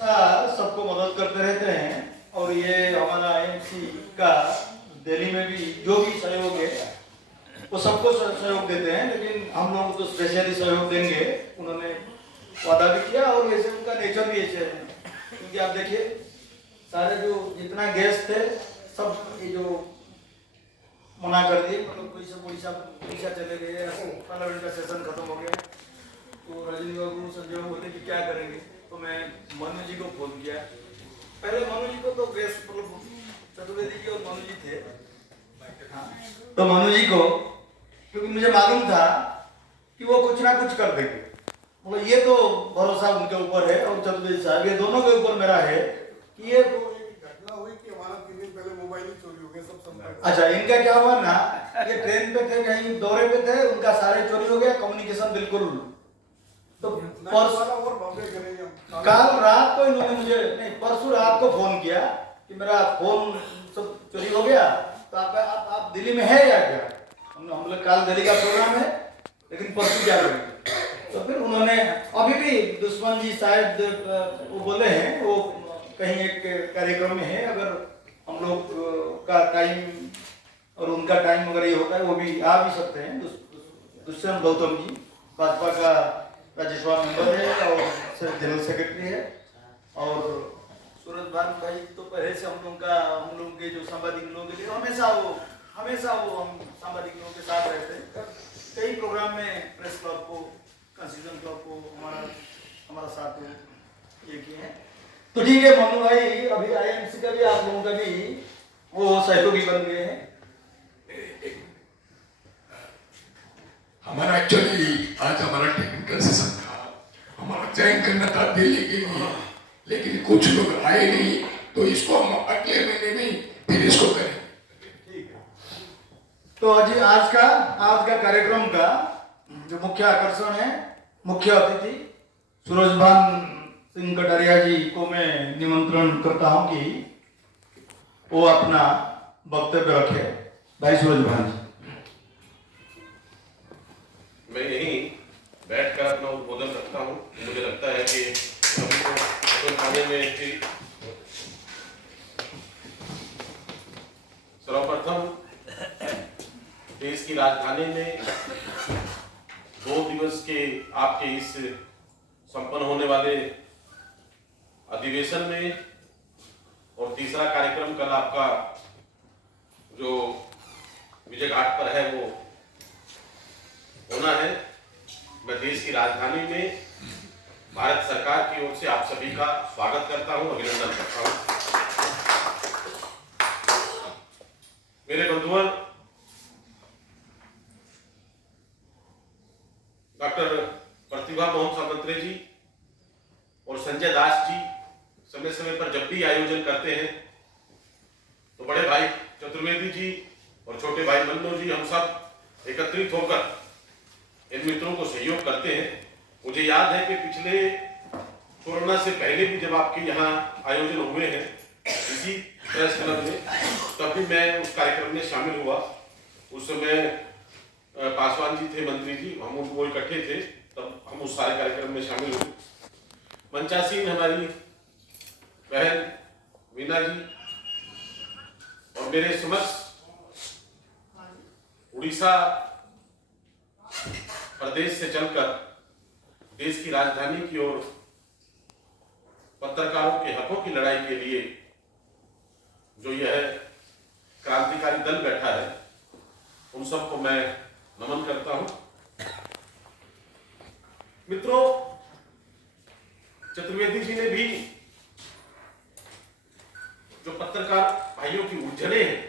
सबको मदद करते रहते हैं और ये हमारा आईएमसी का दिल्ली में भी जो भी सहयोग है वो सबको सहयोग देते हैं, लेकिन हम लोग तो स्पेशली सहयोग देंगे। उन्होंने वादा भी किया और वैसे उनका नेचर भी ऐसे है, क्योंकि आप देखिए सारे जो जितना गेस्ट थे सब ये जो मना कर दिए, मतलब उड़ीसा चले गए, पार्लियामेंट का सेशन खत्म हो गया। तो रजनी बाबू संजय बाबू बोलते कि क्या करेंगे, तो मैं मनु जी को फोन किया। पहले मनु जी को तो गेस्ट मतलब चतुर्वेदी जी और मनु जी थे, हाँ, तो मनु जी को क्योंकि मुझे मालूम था कि वो कुछ ना कुछ कर देंगे, मतलब ये तो भरोसा उनके ऊपर है और चतुर्वेदी साहब ये दोनों के ऊपर मेरा है कि ये घटना हुई कि हमारा 3 दिन पहले मोबाइल ही चोरी हो गया सब संपर्क। अच्छा, इनका क्या हुआ ना, ये ट्रेन पे थे, कहीं दौरे पे थे, उनका सारे चोरी हो गया, कम्युनिकेशन बिल्कुल। तो कल रात को इन्होंने मुझे नहीं परसों रात को फोन किया कि मेरा फोन सब चोरी हो गया, तो आप दिल्ली में है या क्या। हम लोग कल दिल्ली का प्रोग्राम है, लेकिन परसों क्या करेंगे। तो फिर उन्होंने अभी भी दुश्मन जी शायद वो बोले हैं वो कहीं एक कार्यक्रम में है, अगर हम लोग का टाइम और उनका टाइम अगर ये होता है वो भी आ भी सकते हैं। दुष्यंत गौतम जी भाजपा का राज्यसभा मेंबर है और जनरल सेक्रेटरी है, और सूरज भान भाई तो पहले से हम लोग के जो सांबादिक लोगों के लिए हमेशा वो हम सांबादिक लोगों के साथ रहते हैं। कई प्रोग्राम में प्रेस क्लब को, कॉन्स्टिट्यूशन क्लब को हमारा साथ ये किए हैं। तो ठीक है मनु भाई, अभी आईएमसी का भी आप लोगों का भी वो सहयोगी बन गए हैं। हमारा एक्चुअली आज हमारा टेक्निकल सेशन था, हमारा चयन करना था दिल्ली के लिए, लेकिन कुछ लोग आए नहीं, तो इसको हम अगले महीने में फिर इसको करें। ठीक है, तो आज का कार्यक्रम का जो मुख्य आकर्षण है, मुख्य अतिथि सूरजभान सिंह कटारिया जी को मैं निमंत्रण करता हूं कि वो अपना वक्तव्य रखे। भाई सूरजभान जी। मैं यहीं बैठकर अपना उद्बोधन रखता हूँ। मुझे लगता है कि सभी को खाने में सर्वप्रथम देश की राजधानी में 2 दिवस के आपके इस संपन्न होने वाले अधिवेशन में और तीसरा कार्यक्रम कल आपका जो विजय घाट पर है वो होना है। मैं देश की राजधानी में भारत सरकार की ओर से आप सभी का स्वागत करता हूं, अभिनंदन करता हूं। मेरे बंधुओं, डॉक्टर प्रतिभा मोहन सामंतरे जी और संजय दास जी समय समय पर जब भी आयोजन करते हैं तो बड़े भाई चतुर्वेदी जी और छोटे भाई मन्नो जी हम सब एकत्रित होकर इन मित्रों को सहयोग करते हैं। मुझे याद है कि पिछले कोरोना से पहले भी जब आपके यहाँ आयोजन हुए हैं इसी प्रेस क्लब में, तब भी मैं उस कार्यक्रम में शामिल हुआ। उस समय पासवान जी थे, मंत्री जी, हम वो इकट्ठे थे, तब हम उस सारे कार्यक्रम में शामिल हुए। मंचासीन हमारी बहन मीना जी और मेरे समक्ष उड़ीसा प्रदेश से चलकर देश की राजधानी की ओर पत्रकारों के हकों की लड़ाई के लिए जो यह क्रांतिकारी दल बैठा है, उन सबको मैं नमन करता हूं। मित्रों, चतुर्वेदी जी ने भी जो पत्रकार भाइयों की उलझने हैं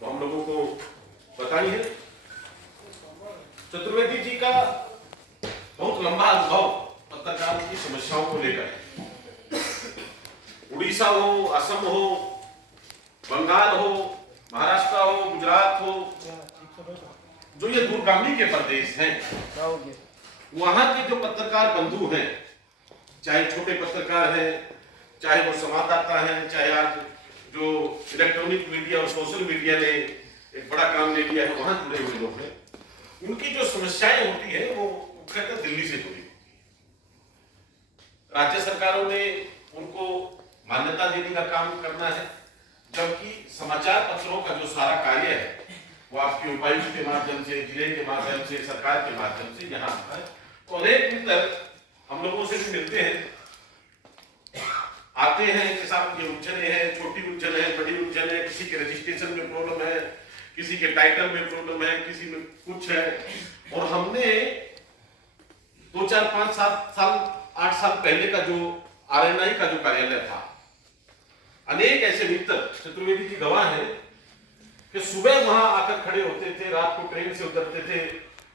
वो हम लोगों को बताई है। चतुर्वेदी जी का बहुत लंबा अनुभव पत्रकारों की समस्याओं को लेकर, उड़ीसा हो, असम हो, बंगाल हो, महाराष्ट्र हो, गुजरात हो, जो ये दूरगामी के प्रदेश हैं, वहां के जो पत्रकार बंधु हैं, चाहे छोटे पत्रकार हैं, चाहे वो संवाददाता हैं, चाहे आज जो इलेक्ट्रॉनिक मीडिया और सोशल मीडिया ने एक बड़ा काम ले लिया है, वहां जुड़े हुए लोग हैं, उनकी जो समस्याएं होती है वो मुख्यतः दिल्ली से जुड़ी होती है। राज्य सरकारों ने उनको मान्यता देने का काम करना है, जबकि समाचार पत्रों का जो सारा कार्य है वो आपके उपायुक्त के माध्यम से, जिले के माध्यम से, सरकार के माध्यम से यहाँ आता है। तो अनेक मित्र हम लोगों से भी मिलते हैं, आते हैं कि साहब ये उलझने हैं, छोटी उलझन है, बड़ी उलझन है, किसी के रजिस्ट्रेशन में प्रॉब्लम है, किसी के टाइटल में प्रॉब्लम है, किसी में कुछ है। और हमने 2, 4, 5, 7 साल 8 साल पहले का जो RNI का जो कार्यालय था, अनेक ऐसे मित्र चतुर्वेदी जी गवाह हैं कि सुबह वहां आकर खड़े होते थे, रात को ट्रेन से उतरते थे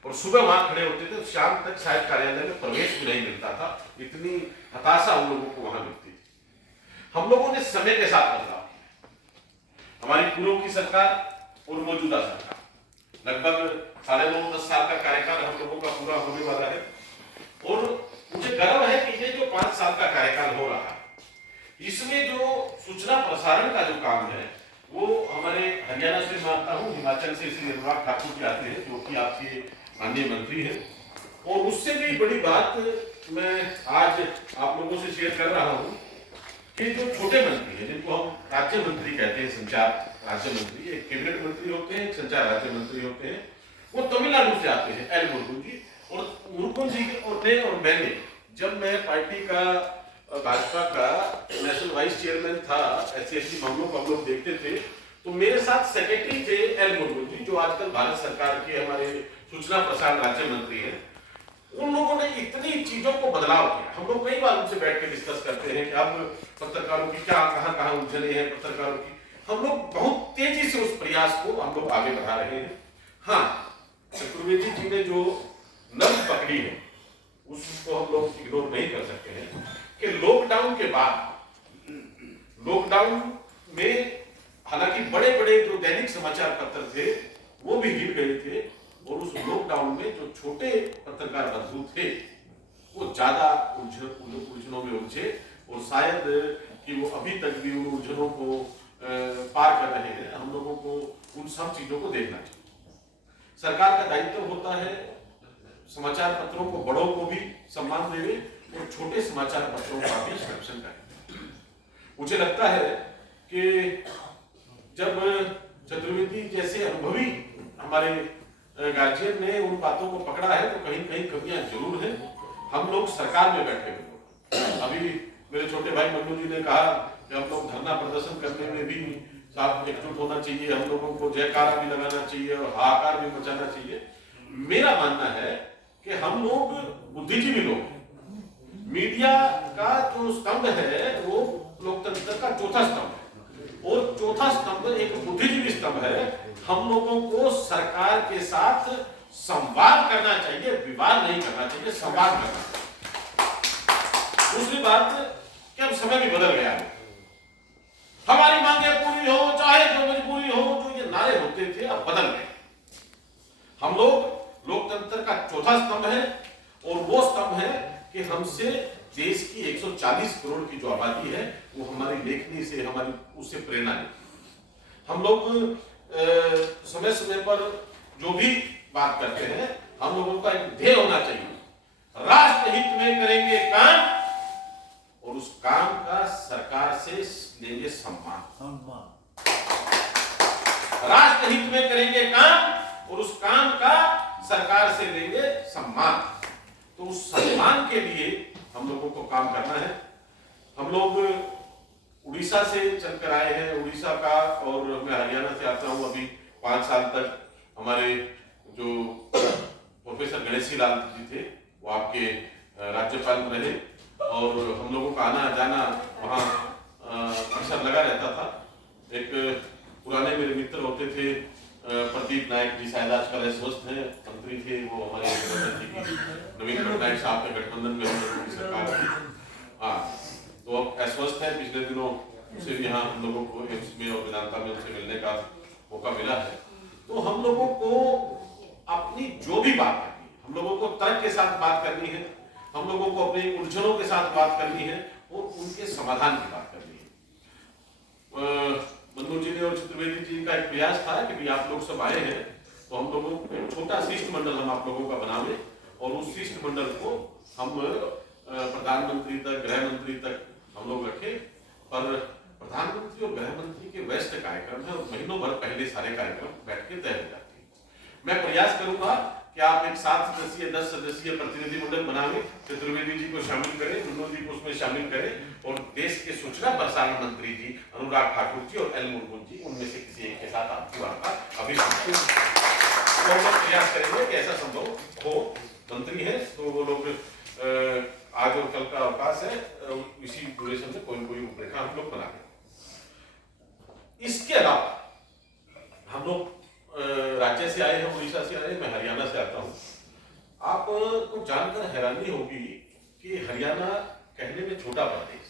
और सुबह वहां खड़े होते थे, तो शाम तक शायद कार्यालय में प्रवेश भी नहीं मिलता था। इतनी हताशा उन लोगों को वहां मिलती थी। हम लोगों ने समय के साथ बदलाव किया। हमारी पूर्व की सरकार और मौजूदा सरकार, लगभग 9.5-10 साल का कार्यकाल हम लोगों का पूरा होने वाला है। और मुझे गर्व है कि ये जो 5 साल का कार्यकाल हो रहा है, इसमें जो सूचना प्रसारण का जो काम है वो हमारे हरियाणा से मैं आता हूँ, हिमाचल से श्री अनुराग ठाकुर जी आते हैं, जो कि आपके माननीय मंत्री हैं। और उससे भी बड़ी बात मैं आज आप लोगों से शेयर कर रहा हूँ कि जो छोटे मंत्री हैं, जिनको हम राज्य मंत्री कहते हैं, संचार राज्य मंत्री, एक कैबिनेट मंत्री होते हैं, एक संचार राज्य मंत्री होते हैं, वो तमिलनाडु से आते हैं, एल मुरुगन जी। और मुरुगन जी और मैंने, जब मैं पार्टी का भाजपा का नेशनल वाइस चेयरमैन था, SC/ST मामलों को हम लोग देखते थे, तो मेरे साथ सेक्रेटरी थे एल मुरुगन जी, जो आजकल भारत सरकार के हमारे सूचना प्रसारण राज्य मंत्री हैं। उन लोगों ने इतनी चीजों को बदलाव किया। हम लोग कई बार उनसे बैठ के डिस्कस करते हैं कि अब पत्रकारों की क्या कहाँ उलझने हैं, पत्रकारों की। हम लोग बहुत तेजी से उस प्रयास को हम लोग आगे बढ़ा रहे हैं। हाँ, चतुर्वेदी जी ने जो नब्ज पकड़ी है उसको हम लोग इग्नोर नहीं कर सकते हैं कि लॉकडाउन के बाद, लॉकडाउन में हालांकि बड़े बड़े जो दैनिक समाचार पत्र थे वो भी गिर गए थे, और उस लॉकडाउन में जो छोटे पत्रकार बंधु थे वो ज्यादा उलझनों में उलझे, और शायद कि वो अभी तक भी उन उलझनों को पार कर रहे हैं। हम लोगों को उन सब चीजों को देखना चाहिए। सरकार का दायित्व होता है समाचार पत्रों को, बड़ों को भी सम्मान देवे और छोटे समाचार पत्रों का भी संरक्षण करें। मुझे लगता है कि जब चतुर्वेदी जैसे अनुभवी हमारे गार्जियन ने उन बातों को पकड़ा है, तो कहीं कहीं कमियां जरूर हैं। हम लोग सरकार में बैठे हुए, अभी मेरे छोटे भाई मन्नू जी ने कहा कि हम लोग धरना प्रदर्शन करने में भी साथ एकजुट होना चाहिए, हम लोगों को जयकारा भी लगाना चाहिए और हाहाकार भी मचाना चाहिए। मेरा मानना है कि हम लोग बुद्धिजीवी लोग हैं। मीडिया का जो स्तंभ है वो लोकतंत्र का चौथा स्तंभ है, और चौथा स्तंभ एक बुद्धिजीवी स्तंभ है। हम लोगों को सरकार के साथ संवाद करना चाहिए, विवाद नहीं करना चाहिए, संवाद करना चाहिए। दूसरी बात कि अब समय भी बदल गया है, हमारी मांगें पूरी हो चाहे जो मजबूरी हो, जो ये नारे होते थे अब बदल गए। हम लोग लोकतंत्र का चौथा स्तंभ है, और वो स्तंभ है कि हमसे देश की 140 करोड़ की जो आबादी है वो हमारी लेखनी से, हमारी उससे प्रेरणा लेती। हम लोग समय समय पर जो भी बात करते हैं, हम लोगों का एक ध्येय होना चाहिए, राष्ट्र हित में करेंगे काम, और उस काम का सरकार से लेंगे सम्मान। राष्ट्र हित में करेंगे काम और उस काम का सरकार से लेंगे सम्मान। तो उस सम्मान के लिए हम लोगों को काम करना है। हम लोग उड़ीसा से चलकर आए हैं, उड़ीसा का, और मैं हरियाणा से आता हूं। अभी 5 साल तक हमारे जो प्रोफेसर गणेशी लाल जी थे वो आपके राज्यपाल रहे, और हम लोगों का आना जाना वहाँ अक्सर लगा रहता था। एक पुराने मेरे मित्र होते थे प्रदीप नायक जी, शायद आजकल स्वस्थ हैं, मंत्री थे वो हमारे नवीन पटनायक साहब के गठबंधन में हम लोगों की सरकार थी। हाँ, तो अब अस्वस्थ है। पिछले दिनों उसे भी यहाँ हम लोगों को एम्स में और वेदांता में उनसे मिलने का मौका मिला है। तो हम लोगों को अपनी जो भी बात करनी है, हम लोगों को तर्क के साथ बात करनी है, हम लोगों को अपनी उलझनों के साथ बात करनी है और उनके समाधान की बात करनी है। मन्नू जी ने और चतुर्वेदी जी का एक प्रयास था कि भी आप लोग सब आए हैं तो हम लोगों को छोटा शिष्टमंडल हम आप लोगों का बनावे, और उस शिष्टमंडल को हम प्रधानमंत्री तक, गृह मंत्री तक हम लोग रखे, पर प्रधानमंत्री और गृह मंत्री के व्यस्त कार्यक्रम है और महीनों भर पहले सारे कार्यक्रम बैठ के तय हो जाते हैं। मैं प्रयास करूंगा कि आप एक 7 सदस्यीय 10 सदस्यीय प्रतिनिधि मंडल बनावे, चतुर्वेदी जी को शामिल करें, दुन्नू जी को उसमें शामिल करें और देश के सूचना प्रसारण मंत्री जी अनुराग ठाकुर जी और एल मुरुगन जी, उनमें से किसी एक के साथ आपकी वार्ता अभी तो हम प्रयास करेंगे कि ऐसा संभव हो। मंत्री है तो वो लोग आज और कल का अवकाश है, इसी ड्यूरेशन में कोई कोई रूपरेखा हम लोग बना लें। इसके अलावा हम लोग राज्य से आए हैं, उड़ीसा से आए हैं, मैं हरियाणा से आता हूं। आपको जानकर हैरानी होगी कि हरियाणा कहने में छोटा प्रदेश,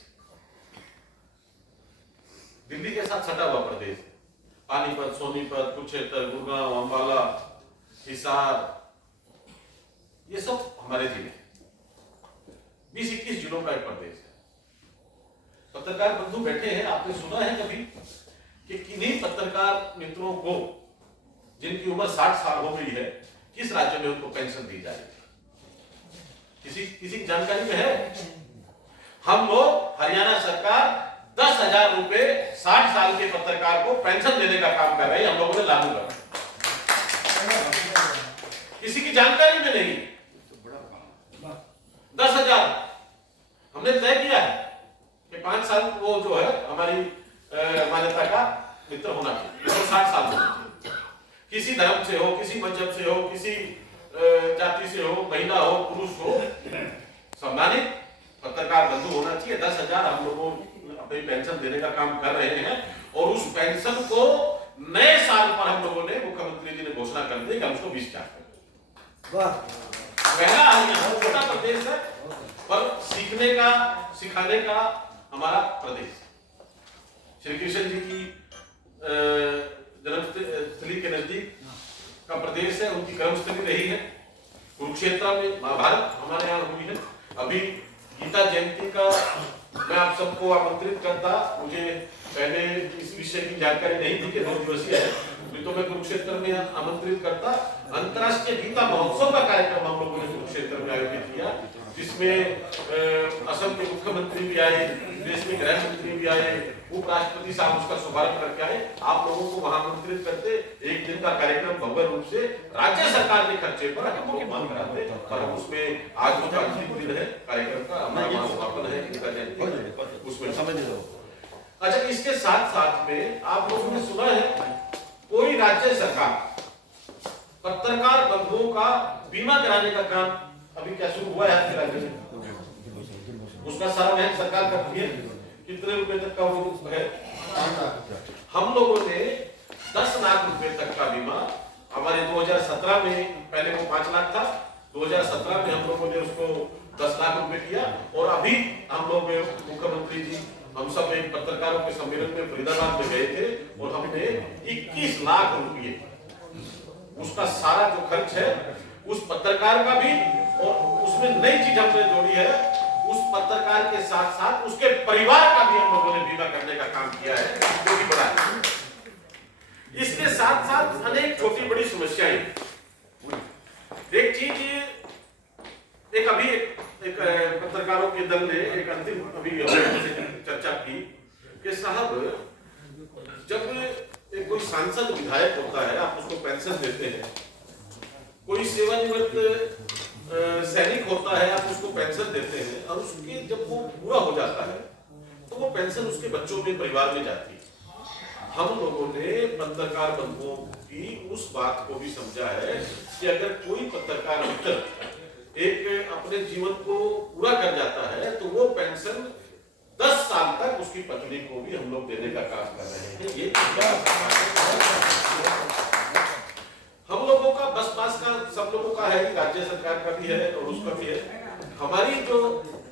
दिल्ली के साथ सटा हुआ प्रदेश, पानीपत, सोनीपत, कुरुक्षेत्र, गुड़गांव, अंबाला, हिसार, ये सब हमारे जिले, 20-21 जिलों का एक प्रदेश है। पत्रकार बंधु बैठे हैं, आपने सुना है कभी कि किन्हीं पत्रकार मित्रों को जिनकी उम्र 60 साल हो गई है, किस राज्य में उनको पेंशन दी जाएगी? किसी जानकारी में है? हम लोग हरियाणा सरकार 10,000 रुपए 60 साल के पत्रकार को पेंशन देने का काम कर रहे हैं, हम लोगों ने लागू कर। किसी की जानकारी में नहीं, 10,000 हमने तय किया है कि 5 साल वो जो है हमारी मान्यता का मित्र होना चाहिए और 60 साल होना चाहिए। किसी धर्म से हो, किसी मजहब से हो, किसी जाति से हो, महिला हो, पुरुष हो, सम्मानित पत्रकार बंधु होना चाहिए। 10,000 हम लोगों अपनी पेंशन देने का काम कर रहे हैं और उस पेंशन को नए साल पर हम लोगों ने, मुख्यमंत्री जी ने घोषणा कर दी कि हम उसको 20 चार्ज करेंगे। पहला हरियाणा छोटा प्रदेश है पर सीखने का, सिखाने का हमारा प्रदेश। श्री कृष्ण जी की जन्मस्थली के नजदीक का प्रदेश है, उनकी कर्मस्थली रही है। कुरुक्षेत्र में महाभारत हमारे यहाँ हुई है। अभी गीता जयंती का मैं आप सबको आमंत्रित करता, मुझे पहले इस विषय की जानकारी नहीं थी कि 2 दिवसीय है, तो मैं कुरुक्षेत्र में आमंत्रित करता। अंतर्राष्ट्रीय गीता महोत्सव का कार्यक्रम हम लोगों ने कुरुक्षेत्र में आयोजित किया, जिसमें असम के मुख्यमंत्री भी आए, देश में गृह मंत्री भी आए, उपराष्ट्रपति साहब उसका शुभारंभ करके आए। आप लोगों को वहां आमंत्रित करते, एक दिन का कार्यक्रम भव्य रूप से राज्य सरकार के खर्चे पर हम लोग मान कराते और हम उसमें आज जो अंतिम दिन है कार्यक्रम का, हमारा समापन है गीता जयंती, उसमें समझ लो। अच्छा, इसके साथ साथ में आप लोगों ने सुना है कोई राज्य सरकार पत्रकार बंधुओं का बीमा कराने का काम अभी क्या शुरू हुआ है आपके राज्य में? उसका सारा वहन सरकार करती है। कितने रुपए तक का वो है? हम लोगों ने 10 लाख रुपए तक का बीमा हमारे 2017 में, पहले वो 5 लाख था, 2017 में हम लोगों ने उसको 10 लाख रुपए किया और अभी हम लोग मुख्यमंत्री जी हम सब एक पत्रकारों के सम्मेलन में फरीदाबाद में गए थे और हमने 21 लाख रुपए उसका सारा जो खर्च है उस पत्रकार का भी, और उसमें नई चीज हमने जोड़ी है, उस पत्रकार के साथ साथ उसके परिवार का भी हम लोगों ने बीमा करने का काम किया है, जो कि बड़ा है। इसके साथ साथ अनेक छोटी बड़ी समस्याएं। एक चीज, एक अभी एक पत्रकारों के दल ने एक अंतिम अभी चर्चा की कि साहब जब एक कोई सांसद विधायक होता है आप उसको पेंशन देते हैं, कोई सेवानिवृत्त सैनिक होता है आप उसको पेंशन देते हैं और उसके जब वो पूरा हो जाता है तो वो पेंशन उसके बच्चों में, परिवार में जाती है। हम लोगों ने पत्रकार बंधुओं की उस बात को भी समझा है कि अगर कोई पत्रकार मित्र एक अपने जीवन को पूरा कर जाता है तो वो पेंशन 10 साल तक उसकी पत्नी को भी हम लोग देने का काम कर रहे हैं। ये हम लोगों का बस पास का सब लोगों का है, राज्य सरकार का भी है और उसका भी है। हमारी जो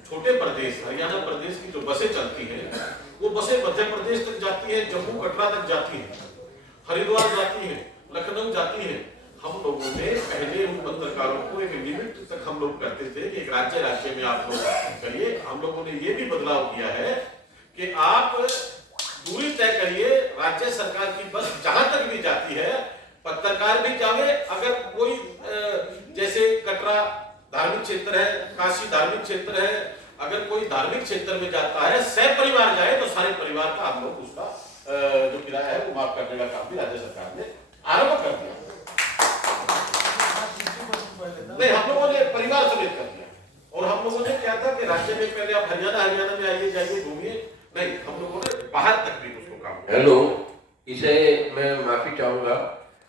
छोटे प्रदेश, हरियाणा प्रदेश की जो बसें चलती हैं वो बसें मध्य प्रदेश तक जाती है, जम्मू कटरा तक जाती है, हरिद्वार जाती है, लखनऊ जाती है। हम लोगों ने पहले उन पत्रकारों को एक लिमिट तक हम लोग करते थे कि एक राज्य में आप लोग करिए। हम लोगों ने ये भी बदलाव किया है कि आप दूरी तय करिए, राज्य सरकार की बस जहां तक भी जाती है पत्रकार भी जावे। अगर कोई जैसे कटरा धार्मिक क्षेत्र है, काशी धार्मिक क्षेत्र है, अगर कोई धार्मिक क्षेत्र में जाता है, सह परिवार जाए तो सारे परिवार का हम लोग उसका जो किराया है वो माफ करने का काम भी राज्य सरकार ने आरंभ कर दिया। नहीं, हम लोगों ने परिवार समेत कर दिया। और हम लोगों ने क्या था कि राज्य में पहले आप हरियाणा में आइए जाइए घूमिए, नहीं, हम लोगों ने बाहर तक भी उसको काम किया। हेलो, इसे मैं माफी चाहूंगा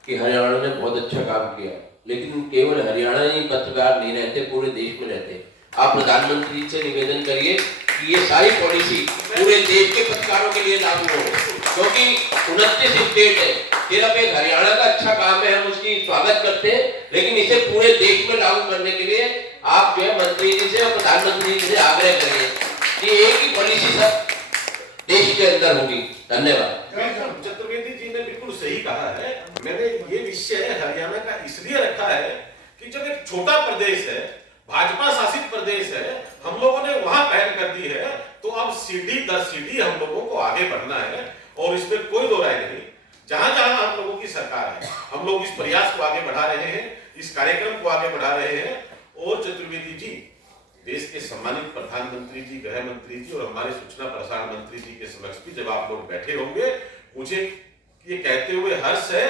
कि हरियाणा ने बहुत अच्छा काम किया, लेकिन केवल हरियाणा ही पत्रकार नहीं रहते, पूरे देश में रहते। आप प्रधानमंत्री से निवेदन करिए कि ये सारी पॉलिसी पूरे देश के पत्रकारों के लिए लागू हो, क्योंकि 29 स्टेट है, सिर्फ एक हरियाणा का अच्छा काम है, हम उसकी स्वागत करते हैं, लेकिन इसे पूरे देश में लागू करने के लिए आप जो है मंत्री जी से और प्रधानमंत्री जी से आग्रह करिए कि एक ही पॉलिसी सब देश के अंदर होगी। धन्यवाद। चतुर्वेदी जी ने बिल्कुल सही कहा है। मैंने ये विषय हरियाणा का इसलिए रखा है कि जब एक छोटा प्रदेश है, भाजपा शासित प्रदेश है, हम लोगों ने वहां पहल कर दी है, तो अब सीढ़ी दर सीढ़ी हम लोगों को आगे बढ़ना है और इसमें कोई दो राय नहीं। जहां जहां हम लोगों की सरकार है, हम लोग इस प्रयास को आगे बढ़ा रहे हैं, इस कार्यक्रम को आगे बढ़ा रहे हैं। और चतुर्वेदी जी, देश के सम्मानित प्रधानमंत्री जी, गृह मंत्री जी और हमारे सूचना प्रसारण मंत्री जी के समक्ष भी जब आप लोग बैठे होंगे, मुझे ये कहते हुए हर्ष है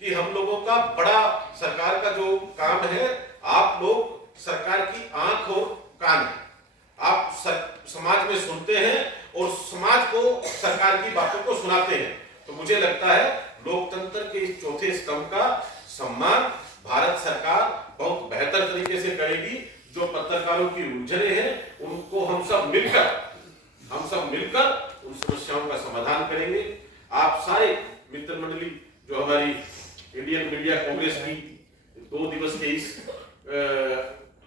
कि हम लोगों का बड़ा सरकार का जो काम है, आप लोग सरकार की आंख और कान है, आप समाज में सुनते हैं और समाज को सरकार की बातों को सुनाते हैं। तो मुझे लगता है लोकतंत्र के इस चौथे स्तंभ का सम्मान भारत सरकार बहुत बेहतर तरीके से करेगी। जो पत्रकारों की उलझने हैं उनको हम सब मिलकर उन समस्याओं का समाधान करेंगे। आप सारे मित्र मंडली जो हमारी इंडियन मीडिया कांग्रेस की 2 दिवस के इस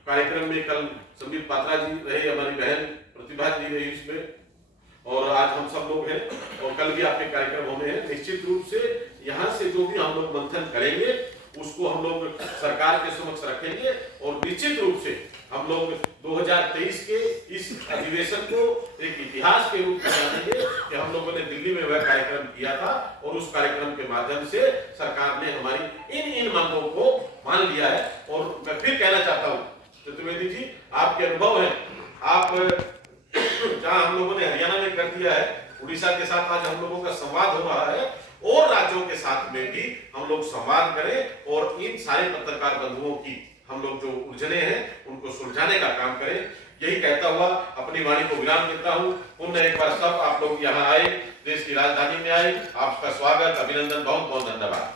कार्यक्रम में, कल संदीप पात्रा जी रहे, हमारी बहन प्रतिभा जी रही इसमें, और आज हम सब लोग हैं और कल भी आपके कार्यक्रम होने हैं। निश्चित रूप से यहाँ से जो भी हम लोग मंथन करेंगे उसको हम लोग सरकार के समक्ष रखेंगे और निश्चित रूप से हम लोग 2023 के इस अधिवेशन को एक इतिहास के रूप में जानेंगे कि हम लोगों ने दिल्ली में वह कार्यक्रम किया था और उस कार्यक्रम के माध्यम से सरकार ने हमारी इन मांगों को मान लिया है। और मैं फिर कहना चाहता हूँ चतुर्वेदी जी, आपके अनुभव है, आप जहां हम लोगों ने हरियाणा में कर दिया है, उड़ीसा के साथ आज हम लोगों का संवाद हो रहा है, और राज्यों के साथ में भी हम लोग संवाद करें और इन सारे पत्रकार बंधुओं की हम लोग जो उलझने हैं उनको सुलझाने का काम करें। यही कहता हुआ अपनी वाणी को विराम देता हूं। पुनः एक बार सब आप लोग यहाँ आए, देश की राजधानी में आए, आपका स्वागत, अभिनंदन, बहुत बहुत धन्यवाद।